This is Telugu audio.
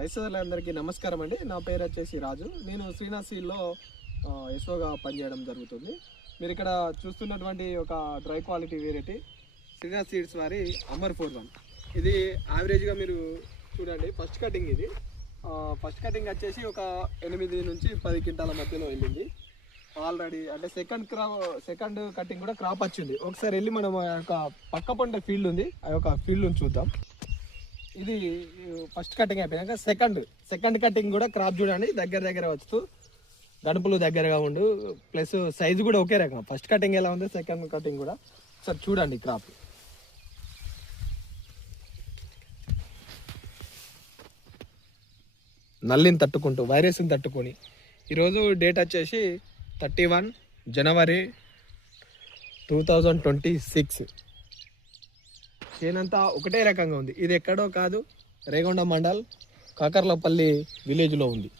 రైతులందరికీ నమస్కారం అండి. నా పేరు వచ్చేసి రాజు. నేను శ్రీనాథ్ సీడ్లో ఎస్ఓగా పనిచేయడం జరుగుతుంది. మీరు ఇక్కడ చూస్తున్నటువంటి ఒక dry quality variety Srinath seeds వారి అమర్ 41. ఇది యావరేజ్గా మీరు చూడండి, ఫస్ట్ కటింగ్ ఇది. ఫస్ట్ కటింగ్ వచ్చేసి ఒక 8 నుంచి 10 క్వింటాల మధ్యలో వెళ్ళింది ఆల్రెడీ. అంటే సెకండ్ కటింగ్ కూడా క్రాప్ వచ్చింది. ఒకసారి వెళ్ళి మనం ఆ యొక్క పక్క పంట ఫీల్డ్ ఉంది, ఆ యొక్క ఫీల్డ్ చూద్దాం. ఇది ఫస్ట్ కటింగ్ అయిపోయాక సెకండ్ కటింగ్ కూడా క్రాప్ చూడండి, దగ్గర వస్తూ గడుపులు దగ్గరగా ఉండు, ప్లస్ సైజు కూడా ఒకే రకం. ఫస్ట్ కటింగ్ ఎలా ఉంది, సెకండ్ కటింగ్ కూడా ఒకసారి చూడండి. క్రాప్ నల్లిని తట్టుకుంటూ, వైరస్ని తట్టుకొని. ఈరోజు డేట్ వచ్చేసి 31 జనవరి 2026. చేనంతా ఒకటే రకంగా ఉంది. ఇది ఎక్కడో కాదు, రేగొండ మండల్ కాకర్లపల్లి విలేజ్లో ఉంది.